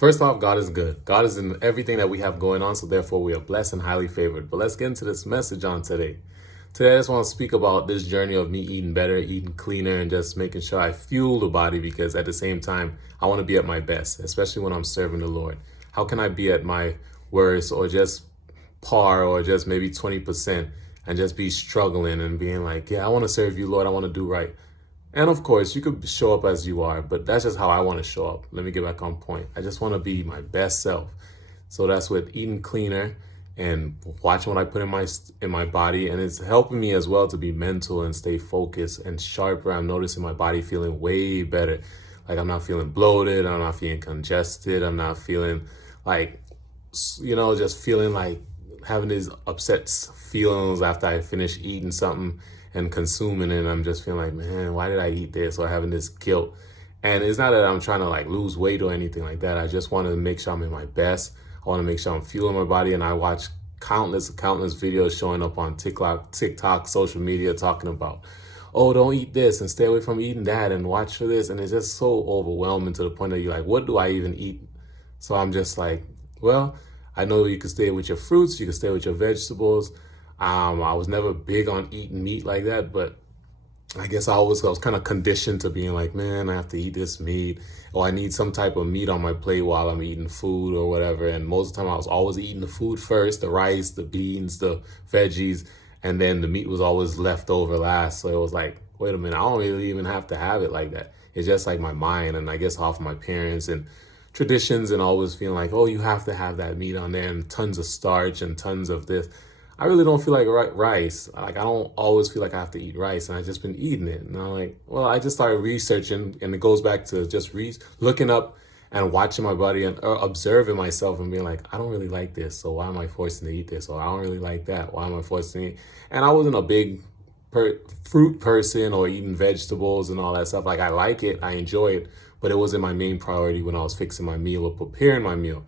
First off, God is good. God is in everything that we have going on, so therefore we are blessed and highly favored. But let's get into this message on today. Today, I just want to speak about this journey of me eating better, eating cleaner, and just making sure I fuel the body because at the same time, I want to be at my best, especially when I'm serving the Lord. How can I be at my worst or just par or just maybe 20% and just be struggling and being like, yeah, I want to serve you, Lord. I want to do right. And of course, you could show up as you are, but that's just how I want to show up. Let me get back on point. I just want to be my best self. So that's with eating cleaner and watching what I put in my body, and it's helping me as well to be mental and stay focused and sharper. I'm noticing my body feeling way better. Like I'm not feeling bloated, I'm not feeling congested, I'm not feeling like, just feeling like having these upset feelings after I finish eating something and consuming it. I'm just feeling like, man, why did I eat this? Or having this guilt. And it's not that I'm trying to like lose weight or anything like that. I just want to make sure I'm in my best. I want to make sure I'm fueling my body. And I watch countless videos showing up on TikTok, social media talking about, oh, don't eat this and stay away from eating that and watch for this. And it's just so overwhelming to the point that you're like, what do I even eat? So I'm just like, well, I know you can stay with your fruits, you can stay with your vegetables. I was never big on eating meat like that, but I guess I was kind of conditioned to being like, man, I have to eat this meat, or I need some type of meat on my plate while I'm eating food or whatever. And most of the time I was always eating the food first, the rice, the beans, the veggies, and then the meat was always left over last. So it was like, wait a minute, I don't really even have to have it like that. It's just like my mind, and I guess off my parents and traditions, and always feeling like, oh, you have to have that meat on there and tons of starch and tons of this. I really don't feel like rice. Like I don't always feel like I have to eat rice, and I've just been eating it. And I'm like, well, I just started researching, and it goes back to just looking up and watching my body and observing myself and being like, I don't really like this, so why am I forcing to eat this? Or I don't really like that, why am I forcing to eat? And I wasn't a big fruit person or eating vegetables and all that stuff. Like I like it, I enjoy it, but it wasn't my main priority when I was fixing my meal or preparing my meal.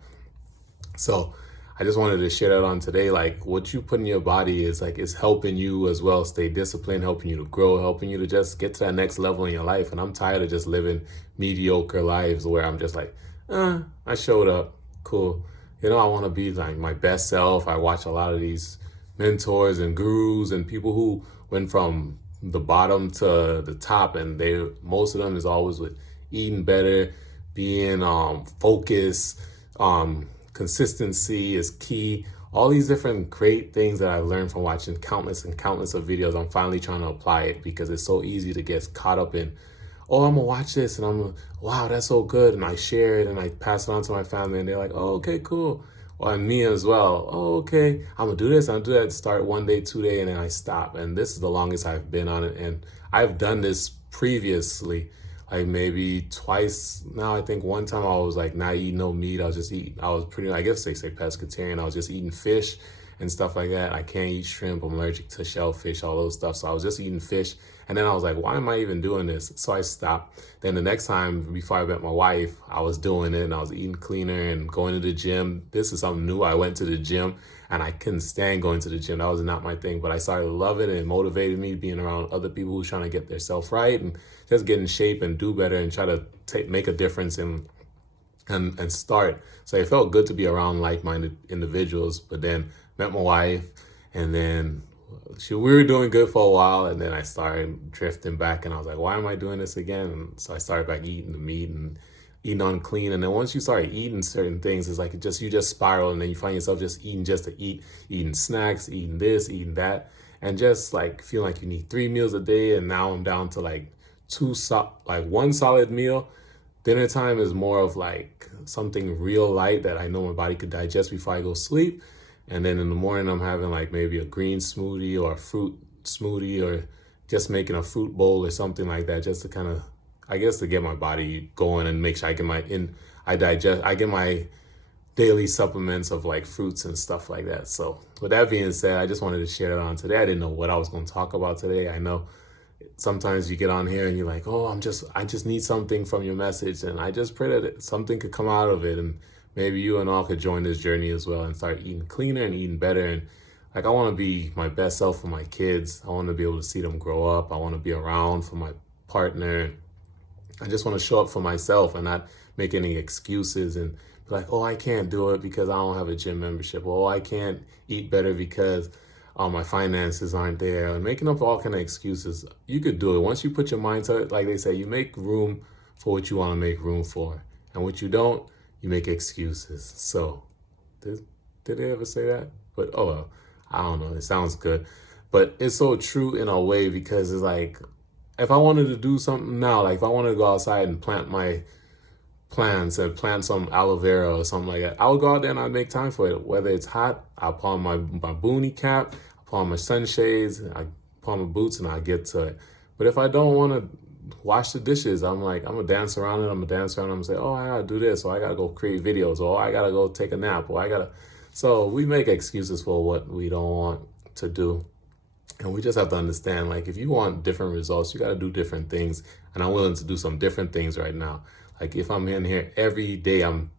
So I just wanted to share that on today. Like what you put in your body is like, it's helping you as well stay disciplined, helping you to grow, helping you to just get to that next level in your life. And I'm tired of just living mediocre lives where I'm just like, I showed up, cool. I want to be like my best self. I watch a lot of these mentors and gurus and people who went from the bottom to the top, and most of them is always with eating better, being focused, consistency is key. All these different great things that I've learned from watching countless of videos. I'm finally trying to apply it because it's so easy to get caught up in, oh, I'm gonna watch this and wow, that's so good. And I share it and I pass it on to my family and they're like, oh, okay, cool. Or me as well. Oh, okay, I'm gonna do this, I'm gonna do that. Start 1 day, 2 day, and then I stop. And this is the longest I've been on it. And I've done this previously, like maybe twice now. I think one time I was like not eating no meat. I was pretty, I guess they say pescatarian. I was just eating fish and stuff like that. I can't eat shrimp. I'm allergic to shellfish, all those stuff. So I was just eating fish. And then I was like, why am I even doing this? So I stopped. Then the next time before I met my wife, I was doing it and I was eating cleaner and going to the gym. This is something new. I went to the gym and I couldn't stand going to the gym. That was not my thing, but I started to love it and it motivated me being around other people who are trying to get their self right and just get in shape and do better and try to make a difference and start. So it felt good to be around like-minded individuals, but then met my wife and then we were doing good for a while, and then I started drifting back and I was like, why am I doing this again? And so I started back eating the meat and eating unclean. And then once you start eating certain things, it's like you just spiral, and then you find yourself just eating just to eat, eating snacks, eating this, eating that, and just like feel like you need 3 meals a day. And now I'm down to like one solid meal. Dinner time is more of like something real light that I know my body could digest before I go sleep. And then in the morning, I'm having like maybe a green smoothie or a fruit smoothie, or just making a fruit bowl or something like that, just to kind of, I guess, to get my body going and make sure I get my daily supplements of like fruits and stuff like that. So with that being said, I just wanted to share that on today. I didn't know what I was going to talk about today. I know sometimes you get on here and you're like, oh, I just need something from your message. And I just pray that something could come out of it. And maybe you and all could join this journey as well and start eating cleaner and eating better. And like, I want to be my best self for my kids. I want to be able to see them grow up. I want to be around for my partner. I just want to show up for myself and not make any excuses and be like, oh, I can't do it because I don't have a gym membership. Oh, I can't eat better because my finances aren't there. And making up all kind of excuses. You could do it. Once you put your mind to it, like they say, you make room for what you want to make room for. And what you don't, you make excuses. So, did they ever say that? But, oh, well, I don't know. It sounds good. But it's so true in a way, because it's like, if I wanted to do something now, like if I wanted to go outside and plant my plants and plant some aloe vera or something like that, I would go out there and I'd make time for it. Whether it's hot, I'll put on my boonie cap, I'll put on my sunshades, I put on my boots, and I'll get to it. But if I don't want to wash the dishes, I'm like, I'm gonna dance around it, I'm gonna say, oh, I gotta do this, or I gotta go create videos, or I gotta go take a nap, or I gotta. So we make excuses for what we don't want to do. And we just have to understand, like, if you want different results, you got to do different things. And I'm willing to do some different things right now. Like, if I'm in here every day, I'm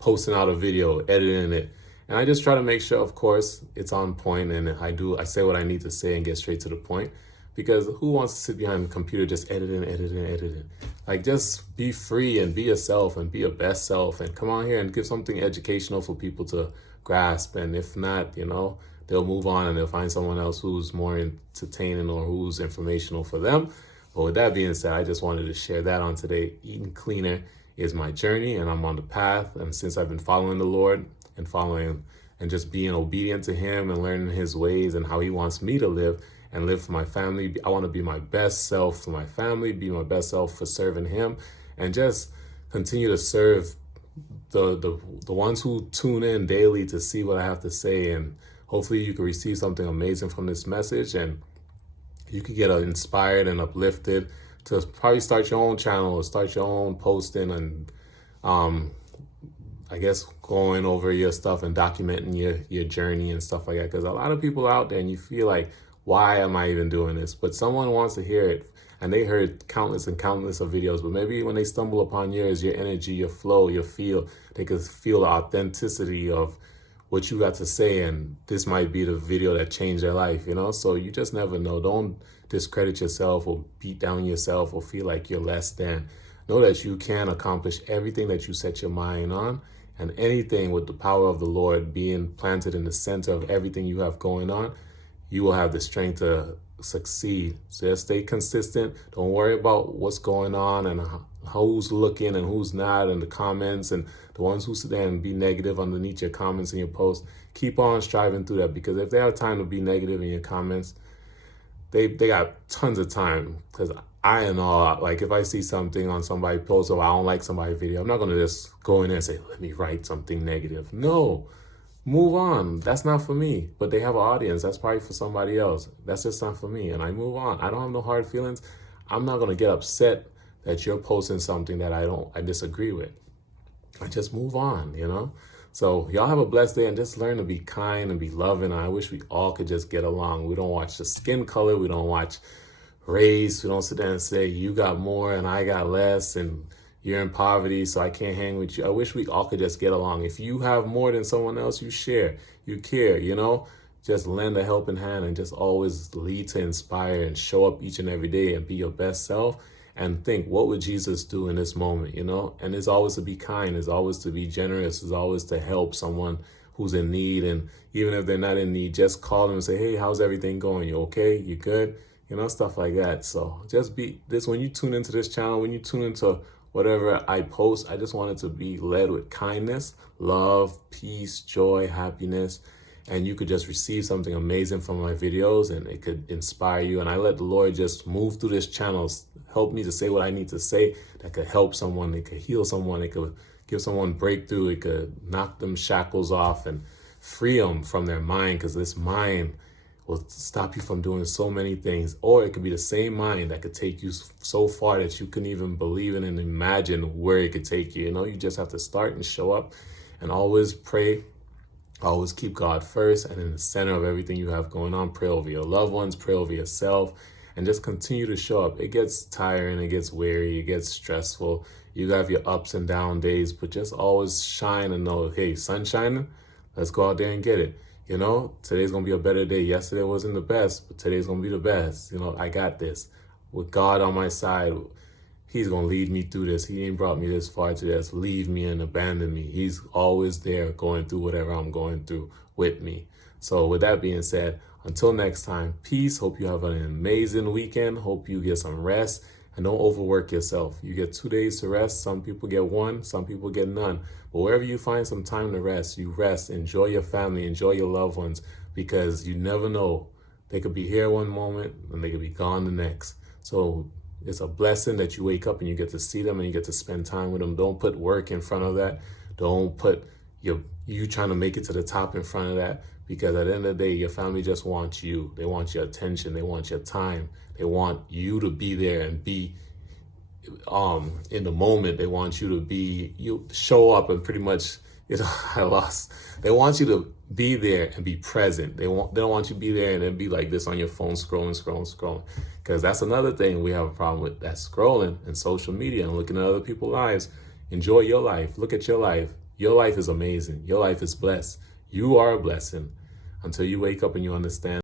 posting out a video, editing it. And I just try to make sure, of course, it's on point. And I say what I need to say and get straight to the point. Because who wants to sit behind a computer just editing? Like, just be free and be yourself and be your best self. And come on here and give something educational for people to grasp. And if not, they'll move on and they'll find someone else who's more entertaining or who's informational for them. But with that being said, I just wanted to share that on today. Eating cleaner is my journey, and I'm on the path. And since I've been following the Lord and following and just being obedient to him and learning his ways and how he wants me to live and live for my family, I want to be my best self for my family, be my best self for serving him, and just continue to serve the ones who tune in daily to see what I have to say. And hopefully you can receive something amazing from this message, and you can get inspired and uplifted to probably start your own channel or start your own posting and I guess going over your stuff and documenting your journey and stuff like that. Because a lot of people out there and you feel like, why am I even doing this? But someone wants to hear it, and they heard countless and countless of videos. But maybe when they stumble upon yours, your energy, your flow, your feel, they could feel the authenticity of what you got to say, and this might be the video that changed their life, So you just never know. Don't discredit yourself or beat down yourself or feel like you're less than. Know that you can accomplish everything that you set your mind on, and anything with the power of the Lord being planted in the center of everything you have going on, you will have the strength to succeed. So just stay consistent. Don't worry about what's going on and who's looking and who's not, and the comments and the ones who sit there and be negative underneath your comments and your posts. Keep on striving through that, because if they have time to be negative in your comments, they got tons of time. Because I know, like, if I see something on somebody's post or I don't like somebody's video, I'm not going to just go in there and say, let me write something negative. No, move on. That's not for me. But they have an audience. That's probably for somebody else. That's just not for me. And I move on. I don't have no hard feelings. I'm not going to get upset that you're posting something that I disagree with. I just move on, So y'all have a blessed day, and just learn to be kind and be loving. I wish we all could just get along. We don't watch the skin color. We don't watch race. We don't sit there and say, you got more and I got less, and you're in poverty, so I can't hang with you. I wish we all could just get along. If you have more than someone else, you share, you care, Just lend a helping hand and just always lead to inspire and show up each and every day and be your best self. And think, what would Jesus do in this moment, And it's always to be kind. It's always to be generous. It's always to help someone who's in need. And even if they're not in need, just call them and say, hey, how's everything going? You okay? You good? Stuff like that. So just be this. When you tune into this channel, when you tune into whatever I post, I just want it to be led with kindness, love, peace, joy, happiness. And you could just receive something amazing from my videos, and it could inspire you. And I let the Lord just move through this channel, help me to say what I need to say that could help someone, it could heal someone, it could give someone breakthrough, it could knock them shackles off and free them from their mind, because this mind will stop you from doing so many things. Or it could be the same mind that could take you so far that you couldn't even believe in and imagine where it could take you. You just have to start and show up and always pray. Always keep God first and in the center of everything you have going on. Pray over your loved ones, pray over yourself, and just continue to show up. It gets tiring, it gets weary, it gets stressful. You have your ups and down days, but just always shine and know, hey, sun shining, let's go out there and get it. Today's going to be a better day. Yesterday wasn't the best, but today's going to be the best. I got this. With God on my side, He's going to lead me through this. He ain't brought me this far to just leave me and abandon me. He's always there going through whatever I'm going through with me. So with that being said, until next time, peace. Hope you have an amazing weekend. Hope you get some rest and don't overwork yourself. You get 2 days to rest. Some people get one, some people get none. But wherever you find some time to rest, you rest. Enjoy your family, enjoy your loved ones, because you never know. They could be here one moment and they could be gone the next. So it's a blessing that you wake up and you get to see them and you get to spend time with them. Don't put work in front of that. Don't put you trying to make it to the top in front of that, because at the end of the day, your family just wants you. They want your attention. They want your time. They want you to be there and be in the moment. They want you to show up and pretty much, they want you to be there and be present. They don't want you to be there and then be like this on your phone, scrolling. Because that's another thing we have a problem with. That's scrolling and social media and looking at other people's lives. Enjoy your life. Look at your life. Your life is amazing. Your life is blessed. You are a blessing until you wake up and you understand